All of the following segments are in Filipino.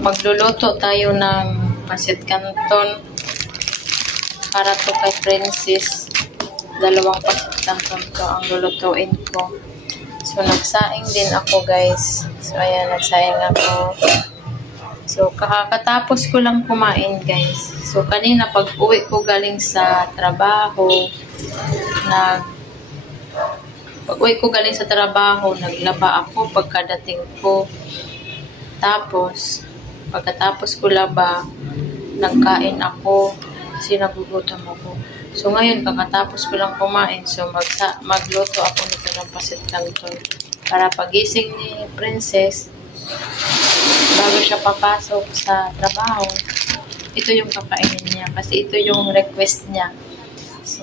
Magluluto tayo ng pancit canton para to kay Princess. Dalawang pancit canton to ang lulutuin ko. So, nagsaing din ako, guys. So, ayan, nagsaing ako. So, kakatapos ko lang kumain, guys. So, kanina pag uwi ko galing sa trabaho, naglaba ako pagkadating ko. Tapos, pagkatapos ko laba, nagkain ako kasi nagugutom ako. So, ngayon, kakatapos ko lang kumain. So, magluto ako nito ng pancit canton. Para pagising ni Princess, bago siya papasok sa trabaho, ito yung kakainin niya. Kasi ito yung request niya. So,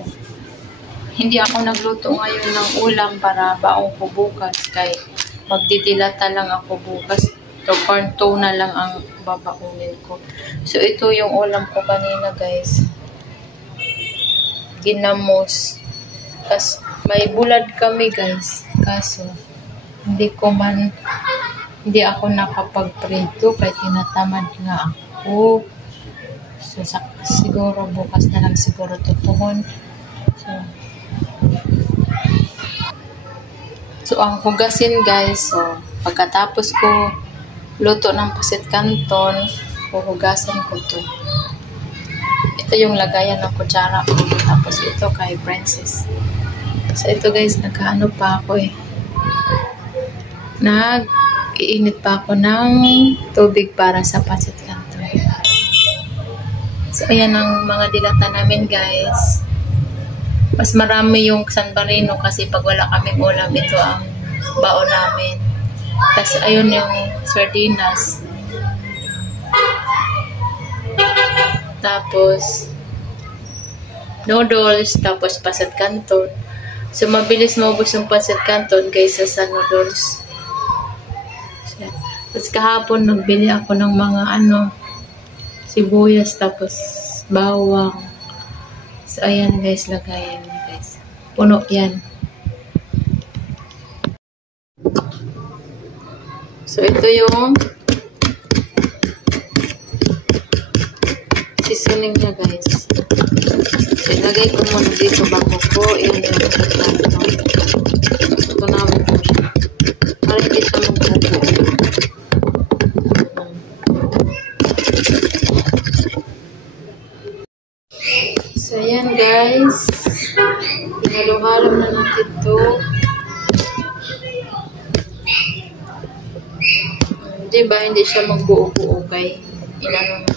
hindi ako nagluto ngayon ng ulam para baong ko bukas. Kay magdidilata lang ako bukas. So, corn tuna lang ang babaunin ko. So, ito yung ulam ko kanina, guys. Ginamos. Kasi may bulad kami, guys. Kaso, hindi ako nakapagprito kaya tinatamad nga ako. So, siguro bukas na lang siguro tutuhon. So, ang hugasin, guys. So, pagkatapos ko luto ng pancit canton, huhugasan ko to. Ito yung lagayan ng kutsara ko. Tapos ito kay Princess. So ito, guys, nagkaano pa ako eh. Nag-iinit pa ako ng tubig para sa pancit canton. So ayan ang mga dilata namin, guys. Mas marami yung San Barino kasi pag wala kaming ulam, ito ang baon namin. Tapos, ayun yung sardinas. Tapos, noodles. Tapos, pancit canton. So, mabilis maubos yung pancit canton kaysa sa noodles. Tapos, kahapon, nagbili ako ng mga sibuyas. Tapos, bawang. So, ayan, guys. Lagayan, guys. Puno yan. So, ito yung seasoning niya, guys. So, ilagay ko muna dito bago ko. Ilagay ko sa plato. Ito namin ko siya. Para hindi siya magbubo. So, ayan, guys. Pinalo-halo na natin ito. Diba, hindi siya magbuo-buo, kay inano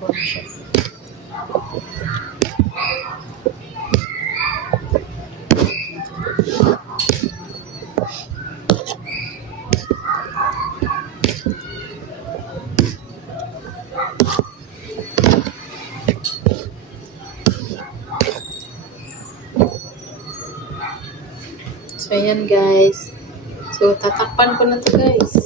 ko na siya. So, ayan, guys. So, tatakpan ko na to, guys.